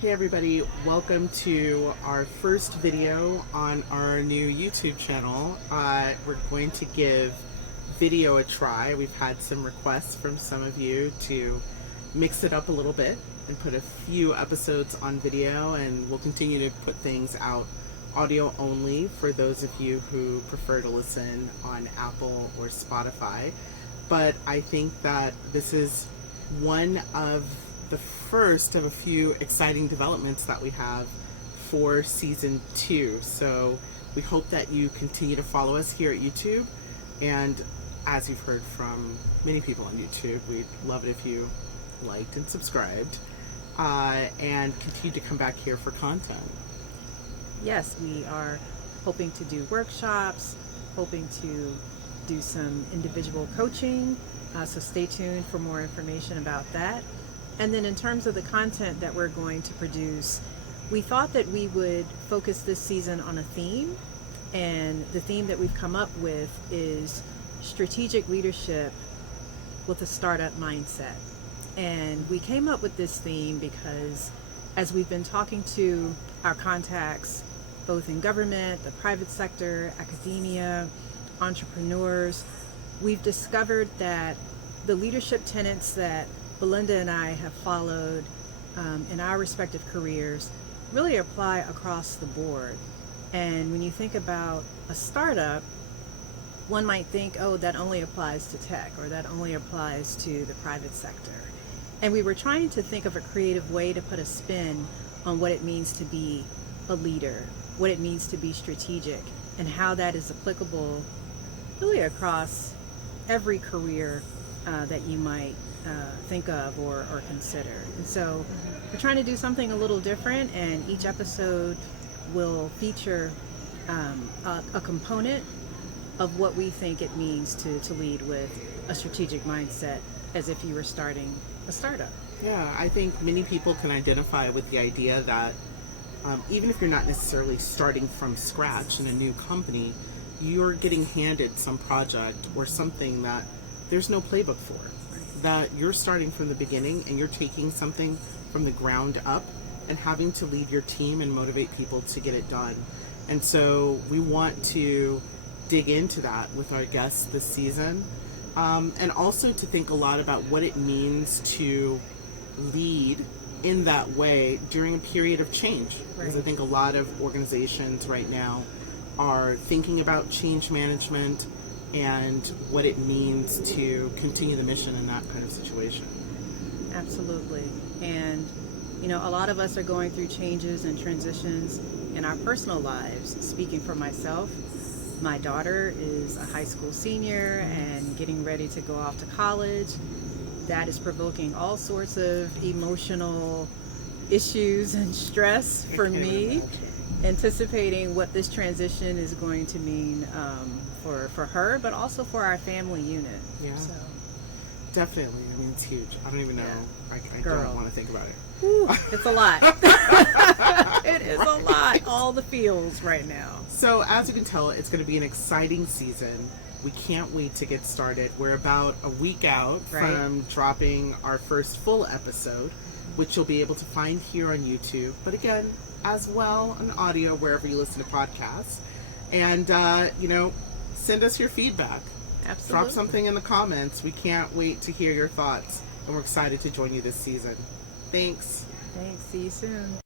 Hey everybody, welcome to our first video on our new YouTube channel. We're going to give video a try. We've had some requests from some of you to mix it up a little bit and put a few episodes on video, and we'll continue to put things out audio only for those of you who prefer to listen on Apple or Spotify. But I think that this is one of the first of a few exciting developments that we have for season 2. So we hope that you continue to follow us here at YouTube, and as you've heard from many people on YouTube, we'd love it if you liked and subscribed, and continue to come back here for content. Yes, we are hoping to do workshops, hoping to do some individual coaching, so stay tuned for more information about that. And then in terms of the content that we're going to produce, we thought that we would focus this season on a theme, and the theme that we've come up with is strategic leadership with a startup mindset. And we came up with this theme because as we've been talking to our contacts, both in government, the private sector, academia, entrepreneurs, we've discovered that the leadership tenets that Belinda and I have followed in our respective careers really apply across the board. And when you think about a startup, one might think, oh, that only applies to tech, or that only applies to the private sector. And we were trying to think of a creative way to put a spin on what it means to be a leader, what it means to be strategic, and how that is applicable really across every career that you might think of or consider. And so we're trying to do something a little different, and each episode will feature a component of what we think it means to lead with a strategic mindset, as if you were starting a startup. Yeah, I think many people can identify with the idea that even if you're not necessarily starting from scratch in a new company, you're getting handed some project or something that there's no playbook for. That you're starting from the beginning and you're taking something from the ground up and having to lead your team and motivate people to get it done. And so we want to dig into that with our guests this season, and also to think a lot about what it means to lead in that way during a period of change. Right. Because I think a lot of organizations right now are thinking about change management and what it means to continue the mission in that kind of situation. Absolutely. And a lot of us are going through changes and transitions in our personal lives. Speaking for myself, my daughter is a high school senior and getting ready to go off to college. That is provoking all sorts of emotional issues and stress for me, anticipating what this transition is going to mean for her, but also for our family unit. Yeah. So. Definitely. I mean, it's huge. I don't even know. Yeah. I don't want to think about it. Ooh, it's a lot. It is a lot. All the feels right now. So as you can tell, it's going to be an exciting season. We can't wait to get started. We're about a week out from dropping our first full episode, which you'll be able to find here on YouTube, but again, as well on audio wherever you listen to podcasts. And, send us your feedback. Absolutely. Drop something in the comments. We can't wait to hear your thoughts, and we're excited to join you this season. Thanks. Thanks. See you soon.